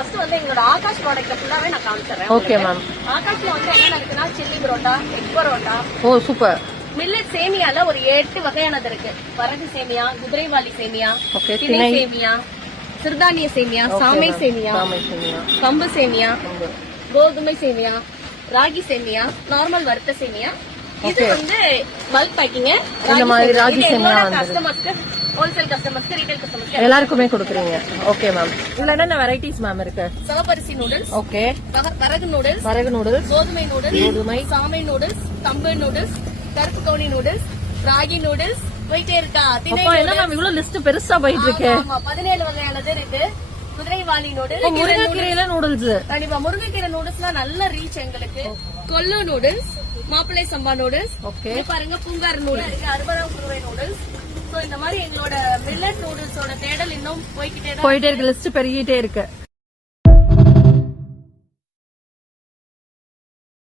First வந்து எங்களோட Akash product ஃபுல்லாவே நான் காமிச்சறேன். Okay ma'am. ஆகாஷ்ல வந்து என்ன இருக்குன்னா சில்லி பரோட்டா, எக் பரோட்டா. ஓ சூப்பர். மில்லட் சேமியால ஒரு 8 வகையானது இருக்கு. வரகு சேமியா, குதிரைவாலி சேமியா, ஓகே, திணை சேமியா, சிறுதானிய சேமியா, சாமை சேமியா, கம்பு சேமியா, கோதுமை சேமியா, ராகி சேமியா, நார்மல் வறுத்த சேமியா. இது வந்து பல்க் பேக்கிங். இந்த மாதிரி ராகி சேமியா கஸ்டமர்ஸ்க்கு, ஹோல்சேல் கஸ்டமர்ஸ்க்கு, ரீட்டைல் கஸ்டமர்ஸ்க்கு எல்லாருக்குமே கொடுக்குறீங்க. Okay ma'am. இதுல என்ன வெரைட்டிஸ் மேம் இருக்கு? சிவப்பரிசி நூடுல்ஸ், ஓகே, வரகு நூடுல்ஸ், வரகு நூடுல்ஸ், கோதுமை நூடுல்ஸ், சாமை நூடுல்ஸ், கம்பு நூடுல்ஸ், கருப்பு கவுனி நூடுல்ஸ், ராகி நூடுல்ஸ் போயிட்டே இருக்கா. திணை என்ன மேம் இவ்வளவு லிஸ்ட் பெருசா போயிட்டு இருக்கு? 17 வகையானது இருக்கு. குதிரைவாலி நூடுல்ஸ், முருங்கைக்கீரையில நூடுல்ஸ். கண்டிப்பா முருங்கைக்கீரை நூடுல்ஸ்லாம் நல்ல ரீச் எங்களுக்கு. கொல்லு நூடுல்ஸ், மாப்பிளை சம்பா நூடுல்ஸ், ஓகே, பாருங்க பூங்கார் நூடுல்ஸ், அறுபதாம் குருவை நூடுல்ஸ். சோ இந்த மாதிரி எங்களோட மில்லட் நூடுல்ஸோட தேடல் இன்னும் போய்கிட்டே இருக்கு. லிஸ்ட் பெருகிட்டே இருக்கு.